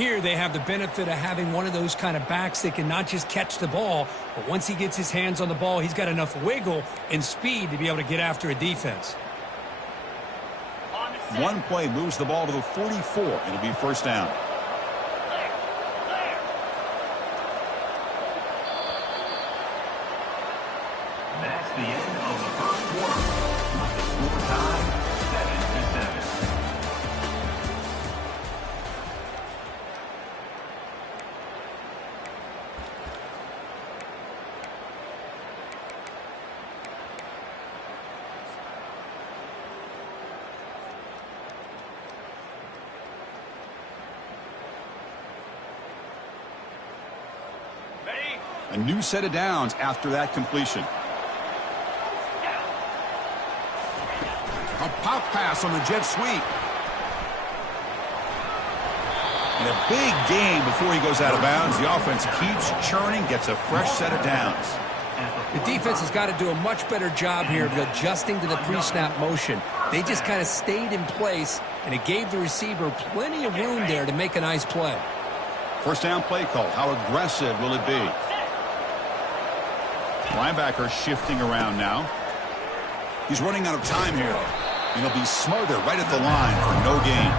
Here they have the benefit of having one of those kind of backs that can not just catch the ball, but once he gets his hands on the ball, he's got enough wiggle and speed to be able to get after a defense. One play moves the ball to the 44. It'll be first down. That's the end of the first quarter. Score time, 7-7. A new set of downs after that completion. A pop pass on the jet sweep. And a big gain before he goes out of bounds. The offense keeps churning, gets a fresh set of downs. The defense has got to do a much better job here of adjusting to the pre-snap motion. They just kind of stayed in place, and it gave the receiver plenty of room there to make a nice play. First down play call. How aggressive will it be? Linebacker shifting around now. He's running out of time here. And he'll be smothered right at the line for no gain.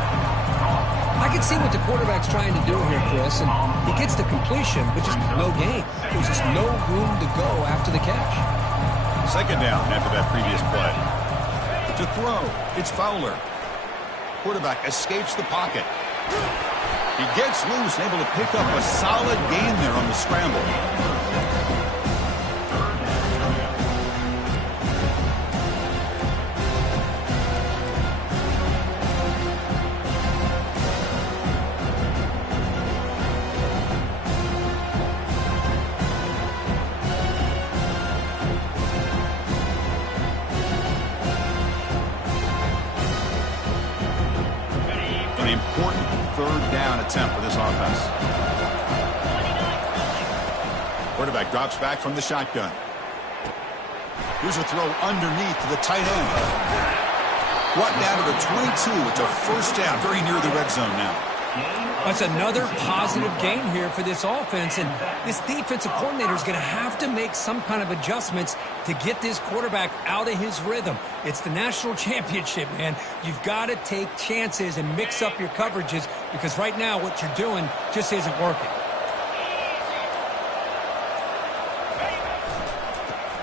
I can see what the quarterback's trying to do here, Chris, and he gets the completion, but just no gain. There's just no room to go after the catch. Second down after that previous play. To throw, it's Fowler. Quarterback escapes the pocket. He gets loose, able to pick up a solid gain there on the scramble. Attempt for this offense. Quarterback drops back from the shotgun. Here's a throw underneath to the tight end. Brought down to the 22. It's a first down, very near the red zone now. That's another positive game here for this offense, and this defensive coordinator is going to have to make some kind of adjustments to get this quarterback out of his rhythm. It's the national championship, man. You've got to take chances and mix up your coverages because right now what you're doing just isn't working.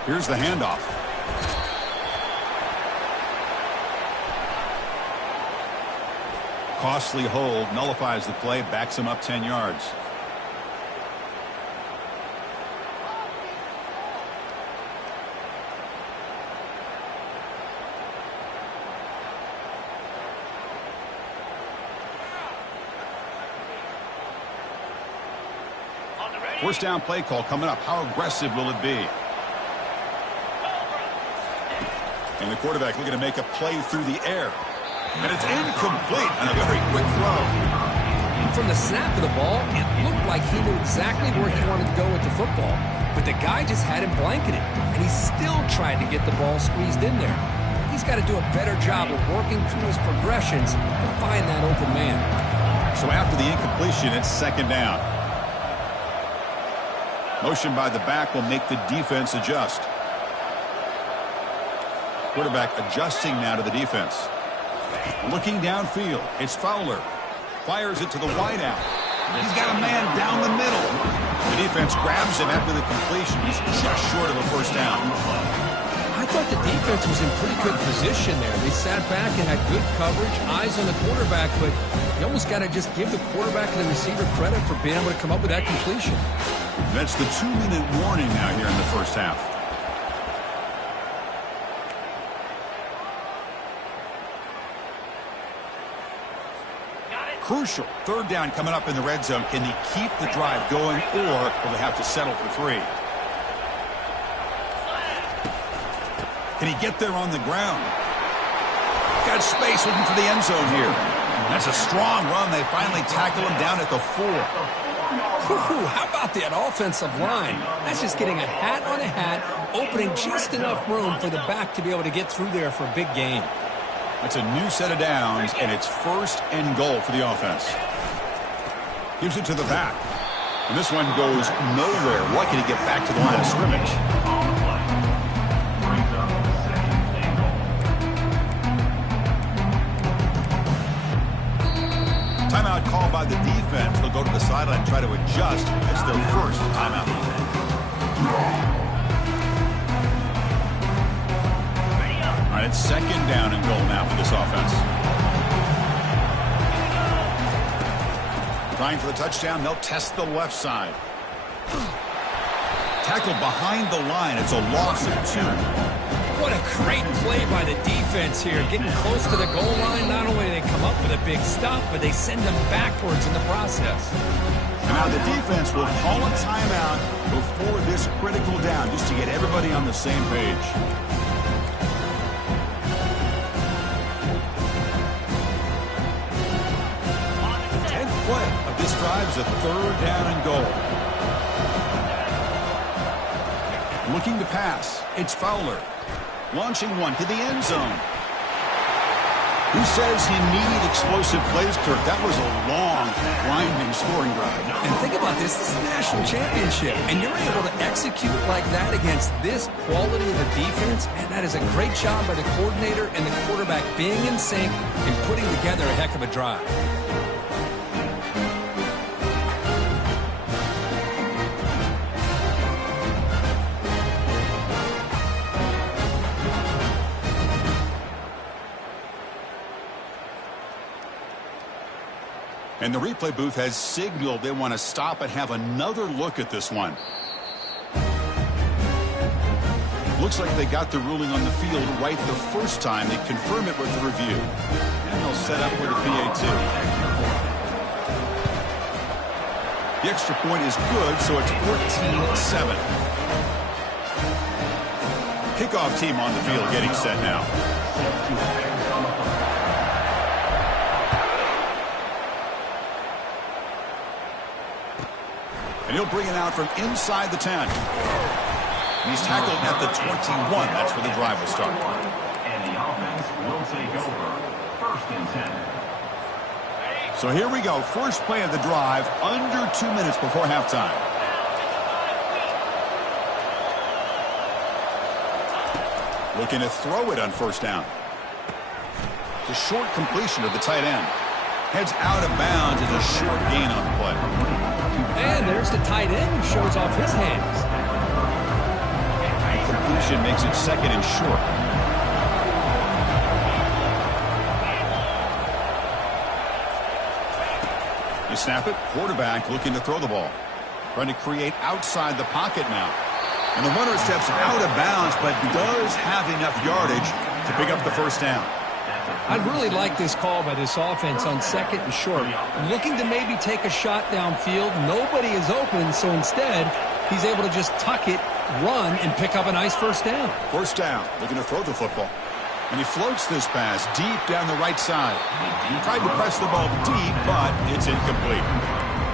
Here's the handoff. Costly hold, nullifies the play, backs him up 10 yards. First down play call coming up. How aggressive will it be? And the quarterback looking to make a play through the air. And it's incomplete on a very quick throw. From the snap of the ball, it looked like he knew exactly where he wanted to go with the football. But the guy just had him blanketed, and he still tried to get the ball squeezed in there. He's got to do a better job of working through his progressions to find that open man. So after the incompletion, it's second down. Motion by the back will make the defense adjust. Quarterback adjusting now to the defense. Looking downfield, it's Fowler. Fires it to the wideout. He's got a man down the middle. The defense grabs him after the completion. He's just short of a first down. I thought the defense was in pretty good position there. They sat back and had good coverage, eyes on the quarterback, but you almost got to just give the quarterback and the receiver credit for being able to come up with that completion. That's the 2-minute warning now here in the first half. Crucial. Third down coming up in the red zone. Can he keep the drive going, or will they have to settle for 3? Can he get there on the ground? Got space looking for the end zone here. That's a strong run. They finally tackle him down at the 4. How about that offensive line? That's just getting a hat on a hat, opening just enough room for the back to be able to get through there for a big gain. That's a new set of downs, and it's first and goal for the offense. Gives it to the back. And this one goes nowhere. Lucky to get back to the line of scrimmage. On the play. Brings up the second and goal. Timeout called by the defense. They'll go to the sideline and try to adjust. It's their first timeout. All right, it's second down and goal now for this offense. Trying for the touchdown. They'll test the left side. Tackled behind the line. It's a loss of 2. What a great play by the defense here. Getting close to the goal line, not only do they come up with a big stop, but they send them backwards in the process. And now the defense will call a timeout before this critical down, just to get everybody on the same page. Play of this drive is a third down and goal. Looking to pass. It's Fowler. Launching one to the end zone. Who says you need explosive plays, Kirk? That was a long, grinding scoring drive. And think about this. This is the national championship. And you're able to execute like that against this quality of a defense. And that is a great job by the coordinator and the quarterback being in sync and putting together a heck of a drive. And the replay booth has signaled they want to stop and have another look at this one. Looks like they got the ruling on the field right the first time. They confirm it with the review. And they'll set up with a PAT. The extra point is good, so it's 14-7. Kickoff team on the field getting set now. And he'll bring it out from inside the 10. And he's tackled at the 21. That's where the drive will start. And the offense will take over. First and 10. So here we go. First play of the drive, under 2 minutes before halftime. Looking to throw it on first down. The short completion of the tight end. Heads out of bounds as a short gain on the play. And there's the tight end who shows off his hands. Completion makes it second and short. You snap it. Quarterback looking to throw the ball. Trying to create outside the pocket now. And the runner steps out of bounds, but does have enough yardage to pick up the first down. I'd really like this call by this offense on second and short. Looking to maybe take a shot downfield. Nobody is open, so instead, he's able to just tuck it, run, and pick up a nice first down. First down, looking to throw the football. And he floats this pass deep down the right side. He tried to press the ball deep, but it's incomplete.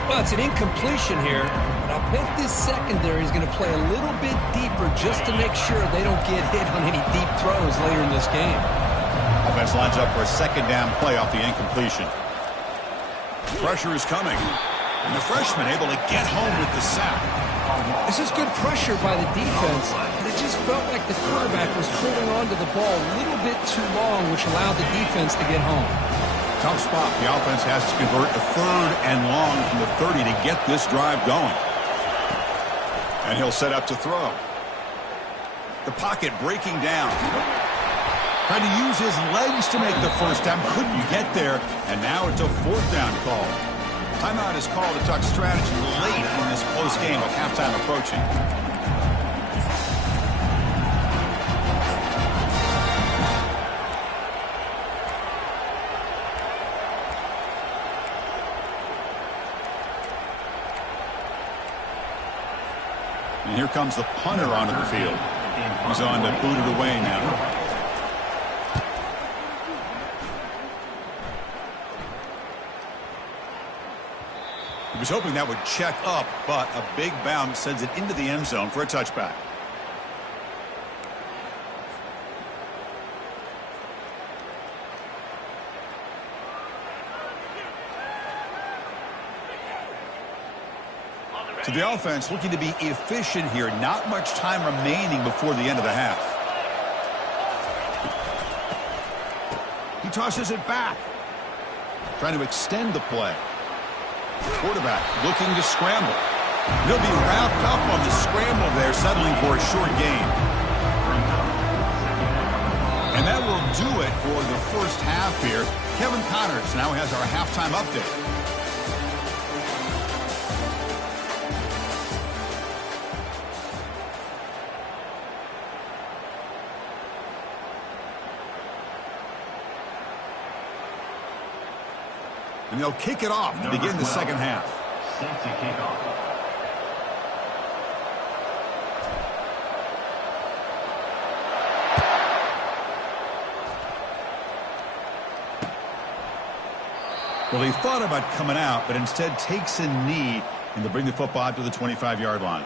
Well, it's an incompletion here. But I bet this secondary is going to play a little bit deeper just to make sure they don't get hit on any deep throws later in this game. Offense lines up for a second down play off the incompletion. Pressure is coming. And the freshman able to get home with the sack. This is good pressure by the defense, but it just felt like the quarterback was holding on to the ball a little bit too long, which allowed the defense to get home. Tough spot. The offense has to convert a third and long from the 30 to get this drive going. And he'll set up to throw. The pocket breaking down. Tried to use his legs to make the first down. Couldn't get there. And now it's a fourth down call. Timeout is called to talk strategy late in this close game with halftime approaching. And here comes the punter onto the field. He's on to boot it away now. He was hoping that would check up, but a big bounce sends it into the end zone for a touchback. So the offense looking to be efficient here. Not much time remaining before the end of the half. He tosses it back. Trying to extend the play. Quarterback looking to scramble. He'll be wrapped up on the scramble there, settling for a short gain. And that will do it for the first half here. Kevin Connors now has our halftime update. And they'll kick it off to begin the second half. Set to kick off. Well, he thought about coming out, but instead takes a knee, and they'll bring the football out to the 25-yard line.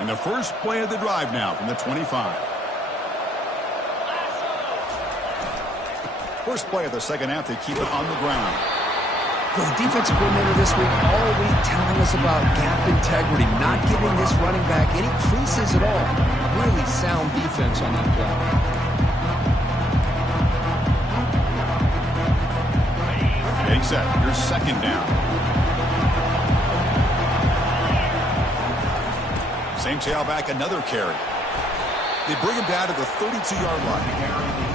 And the first play of the drive now from the 25. First play of the second half, they keep it on the ground. Well, the defensive coordinator this week all week telling us about gap integrity, not giving this running back any creases at all. Really sound defense on that play. Getting set. Here's second down. Same tailback, another carry. They bring him down to the 32-yard line.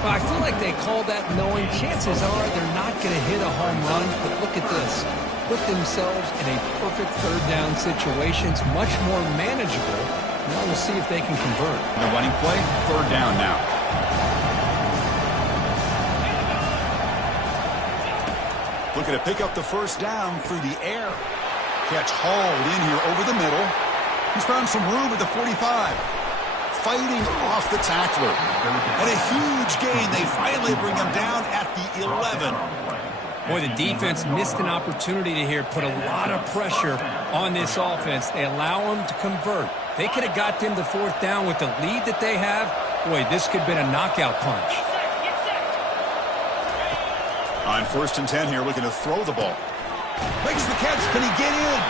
Well, I feel like they called that knowing chances are they're not going to hit a home run. But look at this. Put themselves in a perfect third down situation. It's much more manageable. Now we'll see if they can convert. The running play, third down now. Looking to pick up the first down through the air. Catch hauled in here over the middle. He's found some room at the 45. Fighting off the tackler. And a huge gain. They finally bring him down at the 11. Boy, the defense missed an opportunity to here put a lot of pressure on this offense. They allow them to convert. They could have got them to fourth down with the lead that they have. Boy, this could have been a knockout punch. On 1st and 10 here, looking to throw the ball. Makes the catch. Can he get in?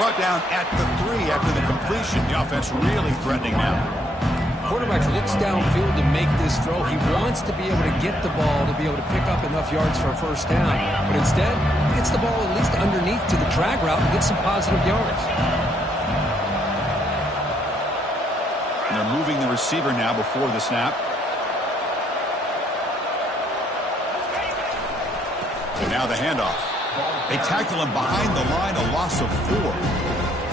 Brought down at the 3 after the completion. The offense really threatening now. Quarterback looks downfield to make this throw. He wants to be able to get the ball to be able to pick up enough yards for a first down. But instead, he gets the ball at least underneath to the drag route and gets some positive yards. And they're moving the receiver now before the snap. And now the handoff. They tackle him behind the line, a loss of 4.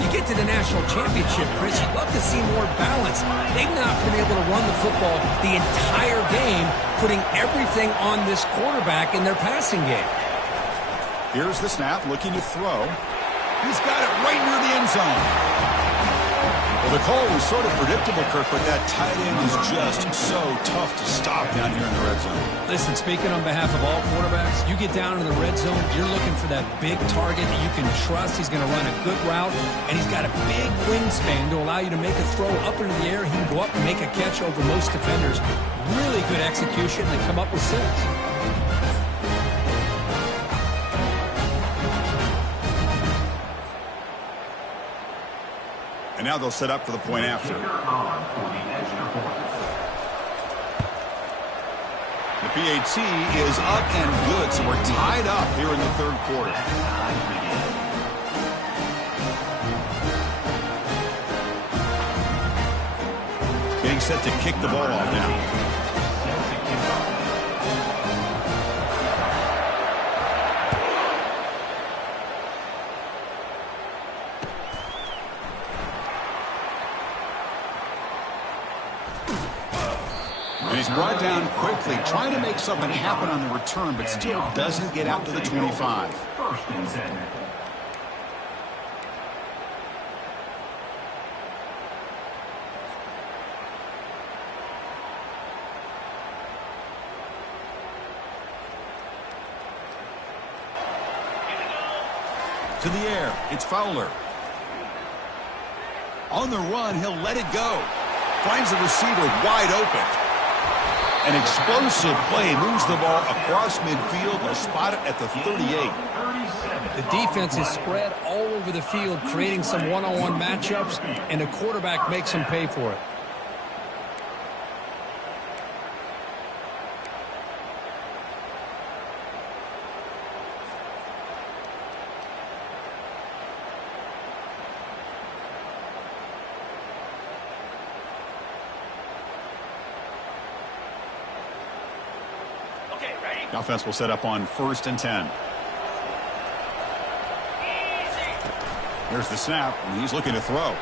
You get to the national championship, Chris, you'd love to see more balance. They've not been able to run the football the entire game, putting everything on this quarterback in their passing game. Here's the snap, looking to throw. He's got it right near the end zone. Well, the call was sort of predictable, Kirk, but that tight end is just so tough to stop down here in the red zone. Listen, speaking on behalf of all quarterbacks, you get down in the red zone, you're looking for that big target that you can trust. He's going to run a good route, and he's got a big wingspan to allow you to make a throw up into the air. He can go up and make a catch over most defenders. Really good execution. They come up with 6. And now they'll set up for the point after. The PAT is up and good, so we're tied up here in the third quarter. Getting set to kick the ball off now. And he's brought down quickly, trying to make something happen on the return, but still doesn't get out to the 25. 1st and 10. To the air, it's Fowler. On the run, he'll let it go. Finds the receiver wide open. An explosive play moves the ball across midfield. They'll spot it at the 38. The defense is spread all over the field, creating some one-on-one matchups, and the quarterback makes them pay for it. The offense will set up on 1st and 10. Here's the snap, and he's looking to throw.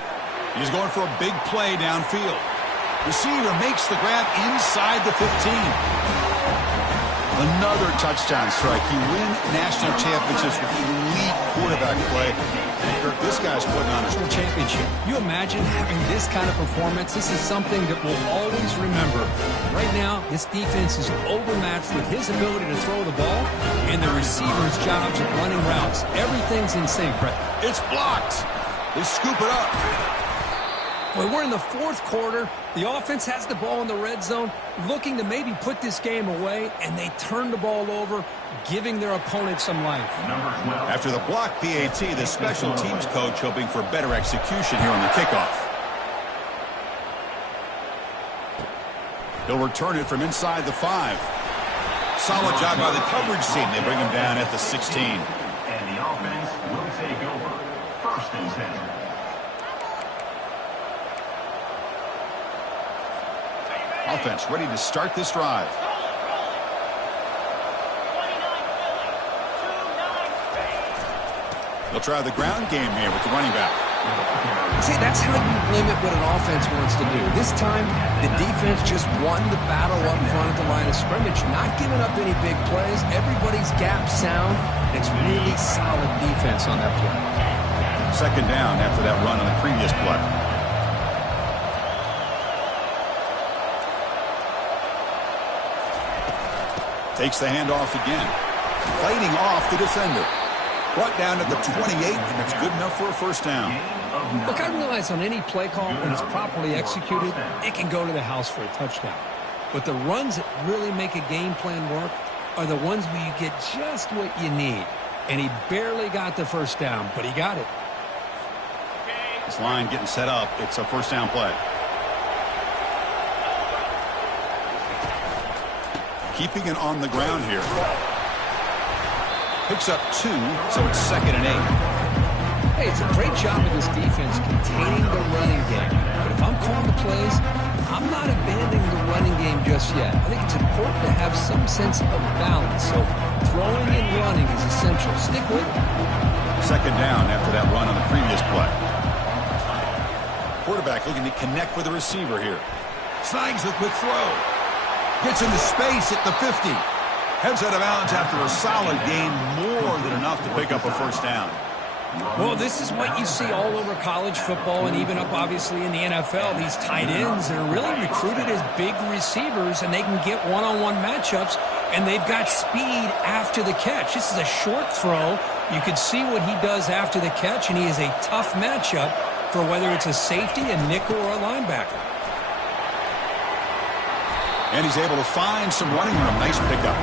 He's going for a big play downfield. Receiver makes the grab inside the 15. Another touchdown strike. You win national championships with elite quarterback play. This guy's putting on a national championship. You imagine having this kind of performance? This is something that we'll always remember. Right now, this defense is overmatched with his ability to throw the ball and the receiver's jobs of running routes. Everything's in sync, Brett. It's blocked. They scoop it up. Well, we're in the 4th quarter. The offense has the ball in the red zone, looking to maybe put this game away, and they turn the ball over, giving their opponent some life. After the block PAT, the special teams coach hoping for better execution here on the kickoff. He'll return it from inside the 5. Solid job by the coverage team. They bring him down at the 16. And the offense will take over 1st and 10. Offense ready to start this drive. They'll try the ground game here with the running back. See, that's how you limit what an offense wants to do. This time, the defense just won the battle up front at the line of scrimmage, not giving up any big plays. Everybody's gap sound. It's really solid defense on that play. 2nd down after that run on the previous play. Takes the handoff again. Fighting off the defender. Brought down at the 28, and that's good enough for a 1st down. Look, I realize on any play call, when it's properly executed, it can go to the house for a touchdown. But the runs that really make a game plan work are the ones where you get just what you need. And he barely got the 1st down, but he got it. This line getting set up. It's a 1st down play. Keeping it on the ground here. Picks up 2, so it's 2nd and 8. Hey, it's a great job of this defense containing the running game. But if I'm calling the plays, I'm not abandoning the running game just yet. I think it's important to have some sense of balance. So throwing and running is essential. Stick with it. 2nd down after that run on the previous play. Quarterback looking to connect with the receiver here. Snags the quick throw. Gets into space at the 50. Heads out of bounds after a solid gain, more than enough to pick up a 1st down. Well, this is what you see all over college football and even up, obviously, in the NFL. These tight ends that are really recruited as big receivers, and they can get one-on-one matchups, and they've got speed after the catch. This is a short throw. You can see what he does after the catch, and he is a tough matchup for whether it's a safety, a nickel, or a linebacker. And he's able to find some running room. Nice pickup.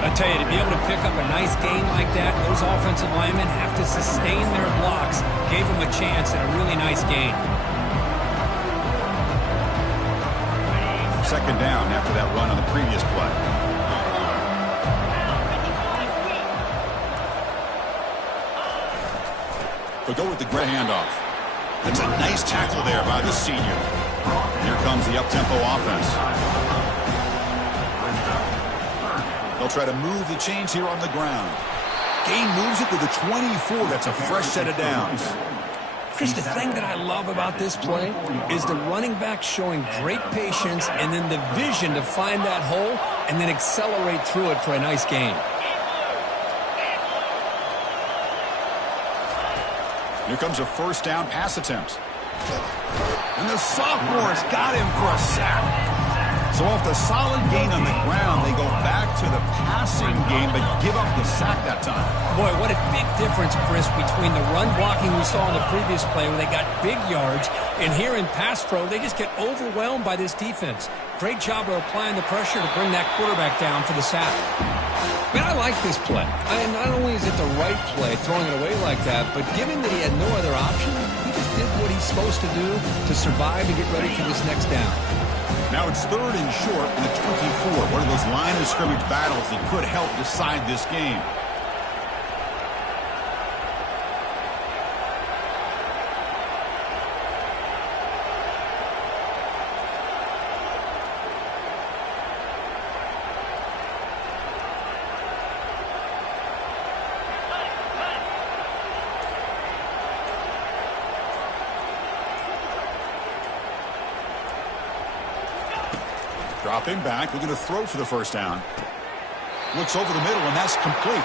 I tell you, to be able to pick up a nice gain like that, those offensive linemen have to sustain their blocks. Gave him a chance at a really nice gain. 2nd down after that run on the previous play. They'll go with the great handoff. That's a nice tackle there by the senior. Here comes the up-tempo offense. They'll try to move the chains here on the ground. Gain moves it to the 24. That's a fresh set of downs. Chris, the thing that I love about this play is the running back showing great patience and then the vision to find that hole and then accelerate through it for a nice gain. Here comes a 1st down pass attempt. And the sophomore's got him for a sack. So off the solid gain on the ground, they go back to the passing game, but give up the sack that time. Boy, what a big difference, Chris, between the run blocking we saw in the previous play where they got big yards, and here in pass pro, they just get overwhelmed by this defense. Great job of applying the pressure to bring that quarterback down for the sack. Man, I like this play. Not only is it the right play, throwing it away like that, but given that he had no other option, he just did what he's supposed to do to survive and get ready for this next down. Now it's 3rd and short in the 24. One of those line of scrimmage battles that could help decide this game. Dropping back, looking to throw for the first down. Looks over the middle, and that's complete.